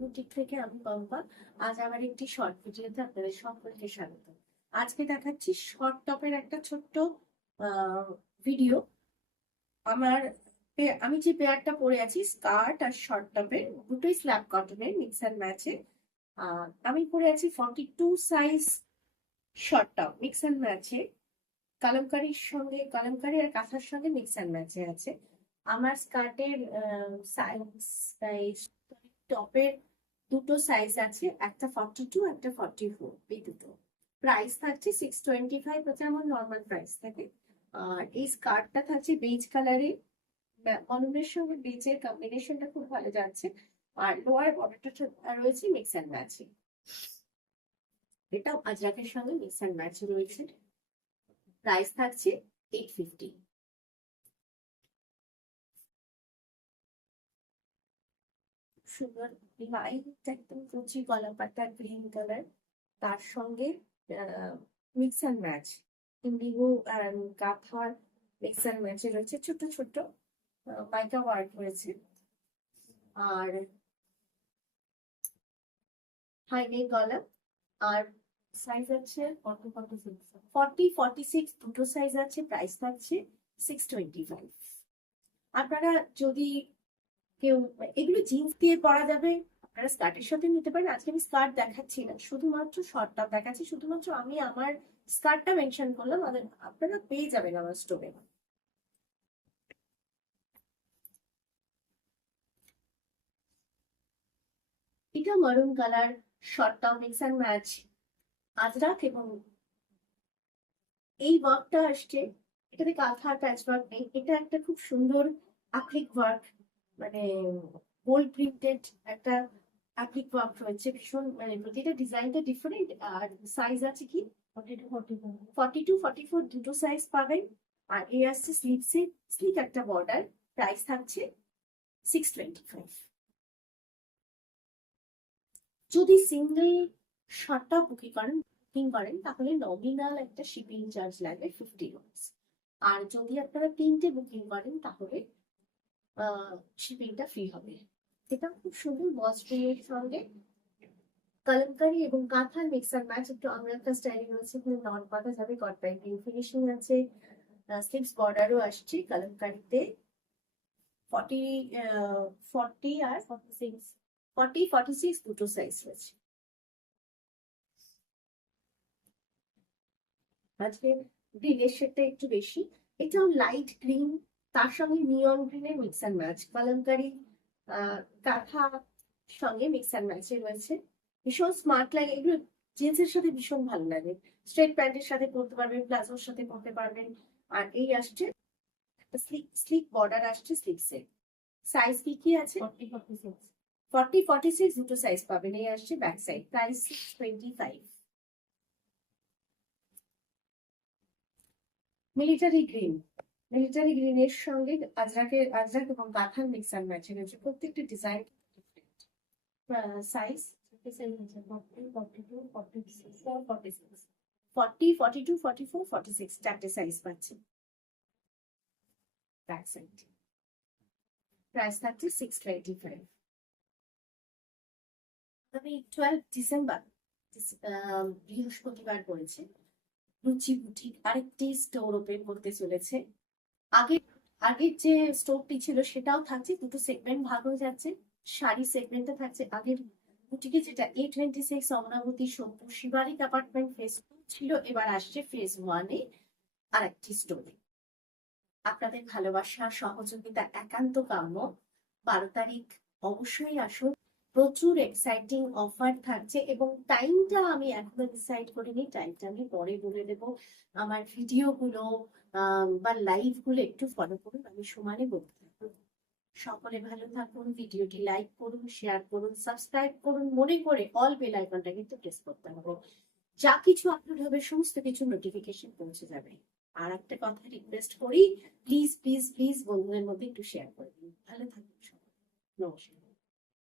Boutique থেকে আমি পম্পা। আজ আমার একটি শর্ট ভিডিওতে আপনাদের সকলকে স্বাগত। আজকে দেখাচ্ছি শর্ট টপের একটা ছোট্ট ভিডিও। আমি যে পেয়ারটা পরে আছি স্কার্ট আর শর্ট টপের, দুটোই স্ল্যাব কটনের মিক্স অ্যান্ড ম্যাচে। আমি পরে আছি 42 size short top mix and ম্যাচে, কালামকারী আর কাঁথার সঙ্গে মিক্স অ্যান্ড ম্যাচে আছে। আমার স্কার্টের সাইজ টপের দুটো সাইজ আছে, একটা 42 একটা 44, এই দুটো। প্রাইস থাকছে 625, হচ্ছে আমার নর্মাল প্রাইস থাকে। আর এই স্কার্টটা থাকছে বেজ কালারে, অননের সঙ্গে বেজের কম্বিনেশনটা খুব ভালো যাচ্ছে। আর লোয়ার বর্ডারটা রয়েছে মিক্স অ্যান্ড ম্যাচে, এটাও আজরাকের সঙ্গে মিক্স অ্যান্ড ম্যাচে রয়েছে। প্রাইস থাকছে 850। সুন্দর লাইট একদম রুচি গলা পাতা গ্রিন কালার, তার সঙ্গে মিক্স অ্যান্ড ম্যাচ ইন্ডিগো কাঁথার মিক্স অ্যান্ড ম্যাচে রয়েছে, ছোট ছোট মাইকা ওয়ার্ক রয়েছে। আর হাইনে গলা, আর সাইজ আছে 40-46 দুটো সাইজ আছে। প্রাইস থাকছে 625। আপনারা যদি কেউ এগুলো জিন্স দিয়ে পরা যাবে, আপনারা স্কার্টের সাথে নিতে পারেন। আজকে আমি স্কার্ট দেখাচ্ছি না, শুধুমাত্র শর্টটা দেখাচ্ছি। শুধুমাত্র আমি আমার স্কার্টটা মেনশন করলাম, আপনারা পেয়ে যাবেন আমার স্টোরে। এটা মারুন কালার শর্টটা মিক্স অ্যান্ড ম্যাচ আজরাক, এবং এই ওয়ার্কটা আসছে, এটাতে কাঁথার প্যাচ ওয়ার্ক নেই, এটা একটা খুব সুন্দর অ্যাপ্লিক ওয়ার্ক, মানে গোল্ড প্রিন্টেড একটা অ্যাপ্লিক ওয়ার্ক রয়েছে। ভীষণ মানে প্রতিটা ডিজাইনটা ডিফারেন্ট। আর সাইজ আছে কি 42-44 দুটো সাইজ পাবেন। আর এই আসছে স্লিভসে স্লিক একটা বর্ডার। প্রাইস থাকছে 625। যদি সিঙ্গেল শর্টটা বুকিং করেন তাহলে নমিনাল একটা শিপিং চার্জ লাগবে 50 রুপিস। আর যদি আপনারা তিনটে বুকিং করেন তাহলে শিপিংটা ফ্রি হবে। এটা খুব সুন্দর মসলিনের সঙ্গে কালামকারী এবং কাঁথার মিক্স অ্যান্ড ম্যাচ, একটু আমেরিকা স্টাইলে রয়েছে, নন পাতা যাবে, কট পাইপিং ফিনিশিং আছে, স্লিভস বর্ডারও আসছে কালামকারীতে। 40 আর 46 দুটো সাইজ রয়েছে। আজকে গ্রিনের শেডটা একটু বেশি, এটাও লাইট গ্রিন, তার সঙ্গে নিয়ন গ্রিনের মিক্স অ্যান্ড ম্যাচ। কালামকারী কাঁথা সঙ্গে মিক্স অ্যান্ড ম্যাচে রয়েছে, ভীষণ স্মার্ট লাগে এগুলো। জিন্সের সাথে ভীষণ ভালো লাগে, স্ট্রেট প্যান্টের সাথে পরতে পারবেন, প্লাজোর সাথে পরতে পারবেন। আর এই আসছে স্লিক বর্ডার আসছে স্লিভসে। সাইজ কি আছে 40-46 দুটো সাইজ পাবেন। এই আসছে ব্যাক সাইড। প্রাইস 625। মিলিটারি গ্রিনের সঙ্গে আজরাক এবং কাঁথার মিক্স অ্যান্ড ম্যাচ রয়েছে। প্রত্যেকটা ডিজাইন সাইজ 40-42-44-46 চারটে সাইজ পাচ্ছেন। ব্যাক সাইড প্রাইস থাকছে 625। আমি 12 ডিসেম্বর বৃহস্পতিবার করেছি রুচি বুটিক আরেকটি স্টোর ওপেন করতে চলেছে। আগের যে স্টোরটি ছিল সেটাও থাকছে, দুটো সেগমেন্ট ভাগ হয়ে যাচ্ছে। শাড়ি সেগমেন্টে থাকছে আগের বুটিকে, যেটা A26 Amaravati Sompur Shivalik apartment phase 2 ছিল, এবার আসছে ফেজ 1-এ আরেকটি স্টোরে। আপনাদের ভালোবাসা সহযোগিতা একান্ত কাম্য। 12 তারিখ অবশ্যই আসুন, প্রচুর এক্সাইটিং অফার থাকছে, এবং টাইমটা আমি এখনো ডিসাইড করিনি, টাইমটা আমি পরে বলে দেবো। আমার ভিডিওগুলো বা লাইভ গুলো একটু ফলো করুন, আমি সমানে বলতে থাকবো। সকলে ভালো থাকুন, ভিডিওটি লাইক করুন, শেয়ার করুন, সাবস্ক্রাইব করুন, মনে করে অল বেল আইকনটা কিন্তু প্রেস করতে হবে। যা কিছু আপলোড হবে সমস্ত কিছু নোটিফিকেশন পৌঁছে যাবে। আর একটা কথা রিকোয়েস্ট করি, প্লিজ প্লিজ প্লিজ বন্ধুদের মধ্যে একটু শেয়ার করে দিন। ভালো থাকুন সবাই, নমস্কার।